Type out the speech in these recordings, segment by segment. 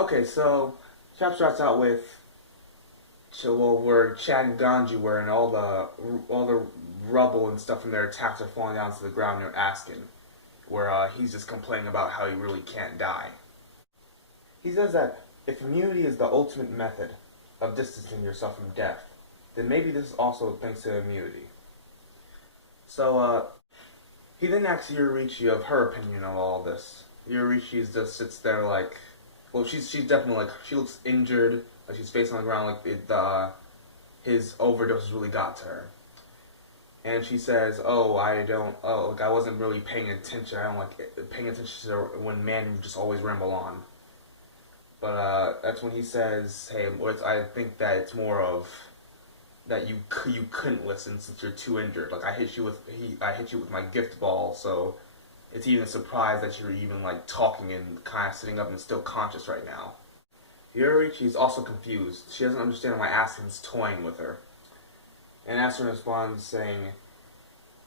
Okay, so chapter starts out with where Chad and Ganji were, and all the rubble and stuff from their attacks are falling down to the ground near Askin, where he's just complaining about how he really can't die. He says that if immunity is the ultimate method of distancing yourself from death, then maybe this is also thanks to immunity. So he then asks Yoriichi of her opinion of all this. Yoriichi just sits there like, well, she's definitely like, she looks injured, like she's facing on the ground, like his overdose really got to her. And she says, like I wasn't really paying attention. I don't like paying attention to when men just always ramble on. But that's when he says, hey, I think that it's more of that you couldn't listen since you're too injured. Like I hit you with my gift ball, so it's even a surprise that you're even like talking and kind of sitting up and still conscious right now. Yoriichi is also confused. She doesn't understand why Askin's toying with her. And Askin responds saying,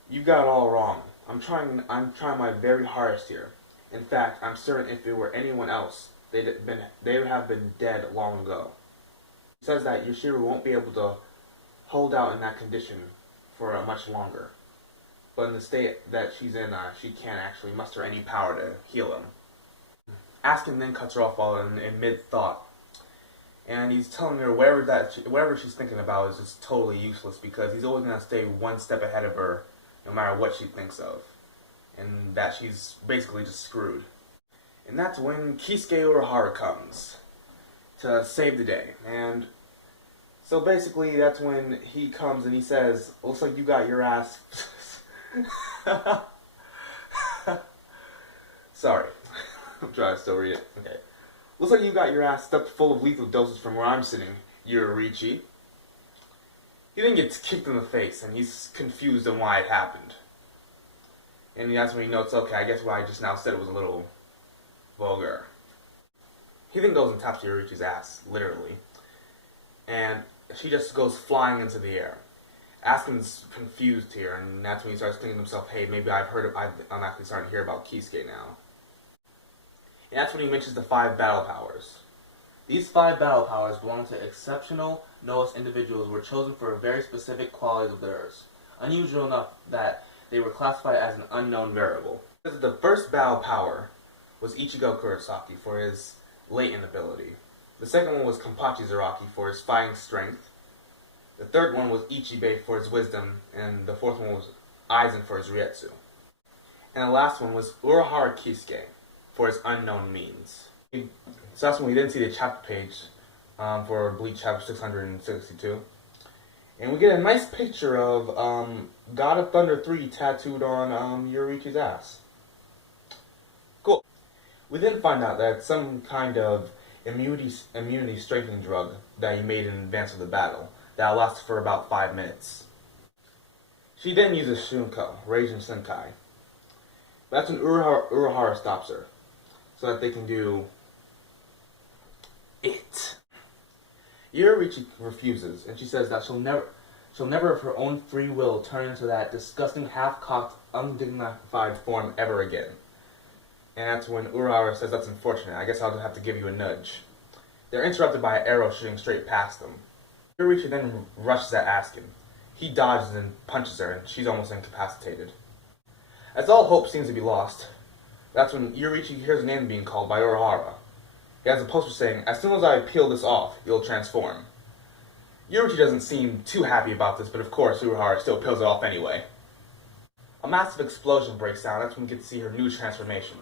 "You got it all wrong. I'm trying my very hardest here. In fact, I'm certain if it were anyone else, they would have been dead long ago." He says that Yashiro won't be able to hold out in that condition for much longer. But in the state that she's in, she can't actually muster any power to heal him. Askin then cuts her off while in mid-thought. And he's telling her whatever she's thinking about is just totally useless because he's always going to stay one step ahead of her no matter what she thinks of. And that she's basically just screwed. And that's when Kisuke Urahara comes to save the day. And so basically that's when he comes and he says, "Looks like you got your ass..." Sorry. I'm trying to still read it. Okay. "Looks like you got your ass stuffed full of lethal doses from where I'm sitting, Yoriichi." He then gets kicked in the face, and he's confused on why it happened. And that's when he notes, okay, I guess what I just now said was a little vulgar. He then goes and taps Yoriichi's ass, literally. And she just goes flying into the air. Askin's confused here, and that's when he starts thinking to himself, hey, maybe I'm actually starting to hear about Kisuke now. And that's when he mentions the 5 battle powers. These 5 battle powers belong to exceptional Noah's individuals who were chosen for very specific qualities of theirs, unusual enough that they were classified as an unknown variable. The first battle power was Ichigo Kurosaki for his latent ability. The second one was Kenpachi Zaraki for his fighting strength. The third one was Ichibei for his wisdom, and the fourth one was Aizen for his Rietsu. And the last one was Urahara Kisuke for his unknown means. So that's when we didn't see the chapter page for Bleach chapter 662. And we get a nice picture of God of Thunder 3 tattooed on Yoriichi's ass. Cool. We then find out that some kind of immunity strengthening drug that he made in advance of the battle that lasted for about 5 minutes. She then uses Shunko, Raging Senkai. That's when Urahara stops her, so that they can do it. Yoriichi refuses, and she says that she'll never of her own free will turn into that disgusting half-cocked, undignified form ever again. And that's when Urahara says that's unfortunate, I guess I'll have to give you a nudge. They're interrupted by an arrow shooting straight past them. Yoriichi then rushes at Askin. He dodges and punches her, and she's almost incapacitated. As all hope seems to be lost, that's when Yoriichi hears a name being called by Urahara. He has a poster saying, "As soon as I peel this off, you'll transform." Yoriichi doesn't seem too happy about this, but of course Urahara still peels it off anyway. A massive explosion breaks down. That's when we get to see her new transformation.